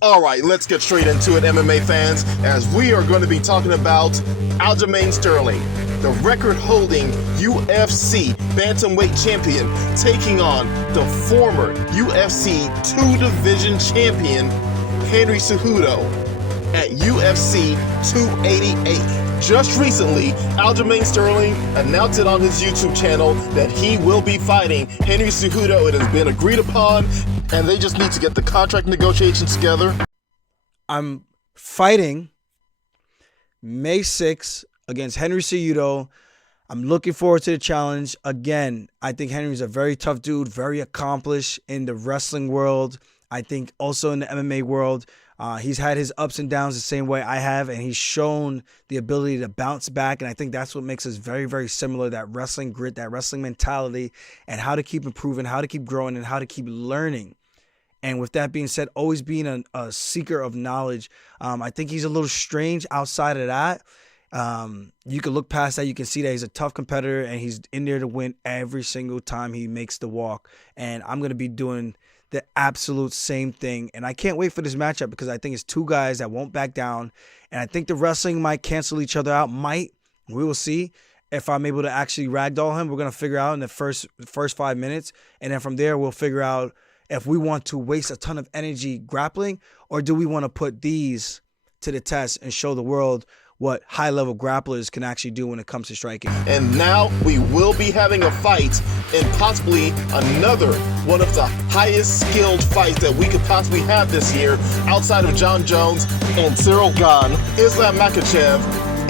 All right, let's get straight into it, MMA fans, as we are going to be talking about Aljamain Sterling, the record-holding UFC bantamweight champion, taking on the former UFC two-division champion, Henry Cejudo, at UFC 288. Just recently, Aljamain Sterling announced it on his YouTube channel that he will be fighting Henry Cejudo. It has been agreed upon, and they just need to get the contract negotiations together. I'm fighting May 6th against Henry Cejudo. I'm looking forward to the challenge. Again, I think Henry's a very tough dude, very accomplished in the wrestling world. I think also in the MMA world. He's had his ups and downs the same way I have, and he's shown the ability to bounce back, and I think that's what makes us very, very similar, that wrestling grit, that wrestling mentality, and how to keep improving, how to keep growing, and how to keep learning. And with that being said, always being a seeker of knowledge. I think he's a little strange outside of that. You can look past that. You can see that he's a tough competitor, and he's in there to win every single time he makes the walk. And I'm going to be doing the absolute same thing. And I can't wait for this matchup because I think it's two guys that won't back down. And I think the wrestling might cancel each other out. We will see. If I'm able to actually ragdoll him, we're going to figure out in the first 5 minutes. And then from there, we'll figure out if we want to waste a ton of energy grappling, or do we want to put these to the test and show the world what high-level grapplers can actually do when it comes to striking. And now we will be having a fight in possibly another one of the highest skilled fights that we could possibly have this year, outside of Jon Jones and Ciryl Gane, Islam Makhachev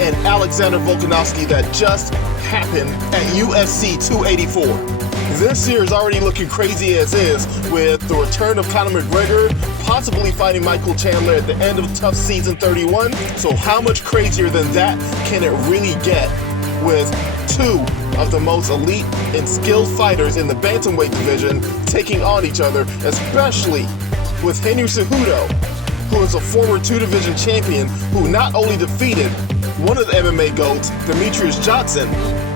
and Alexander Volkanovski, that just happened at UFC 284. This year is already looking crazy as is, with the return of Conor McGregor, possibly fighting Michael Chandler at the end of Tough Season 31. So how much crazier than that can it really get, with two of the most elite and skilled fighters in the bantamweight division taking on each other, especially with Henry Cejudo, who is a former two-division champion who not only defeated one of the MMA GOATs, Demetrius Johnson,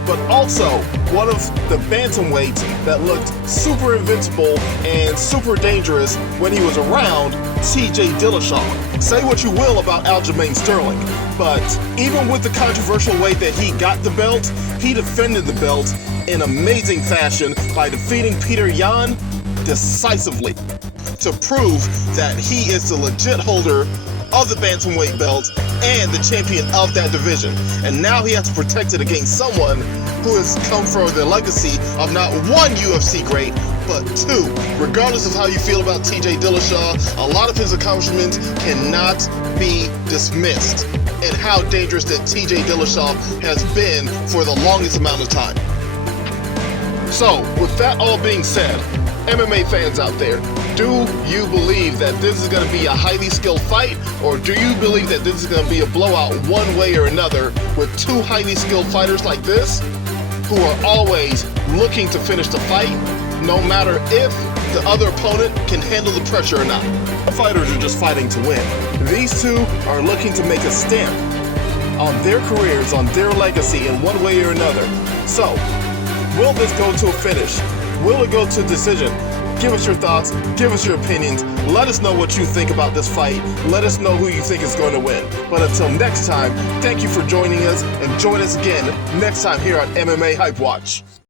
but also one of the bantamweights that looked super invincible and super dangerous when he was around, TJ Dillashaw. Say what you will about Aljamain Sterling, but even with the controversial way that he got the belt, he defended the belt in amazing fashion by defeating Peter Yan decisively to prove that he is the legit holder of the bantamweight belt and the champion of that division. And now he has to protect it against someone who has come from the legacy of not one UFC great, but two. Regardless of how you feel about TJ Dillashaw, a lot of his accomplishments cannot be dismissed, and how dangerous that TJ Dillashaw has been for the longest amount of time. So, with that all being said, MMA fans out there, do you believe that this is going to be a highly skilled fight, or do you believe that this is going to be a blowout one way or another, with two highly skilled fighters like this who are always looking to finish the fight, no matter if the other opponent can handle the pressure or not? The fighters are just fighting to win. These two are looking to make a stamp on their careers, on their legacy in one way or another. So, will this go to a finish? Will it go to a decision? Give us your thoughts, give us your opinions, let us know what you think about this fight, let us know who you think is going to win. But until next time, thank you for joining us, and join us again next time here on MMA Hype Watch.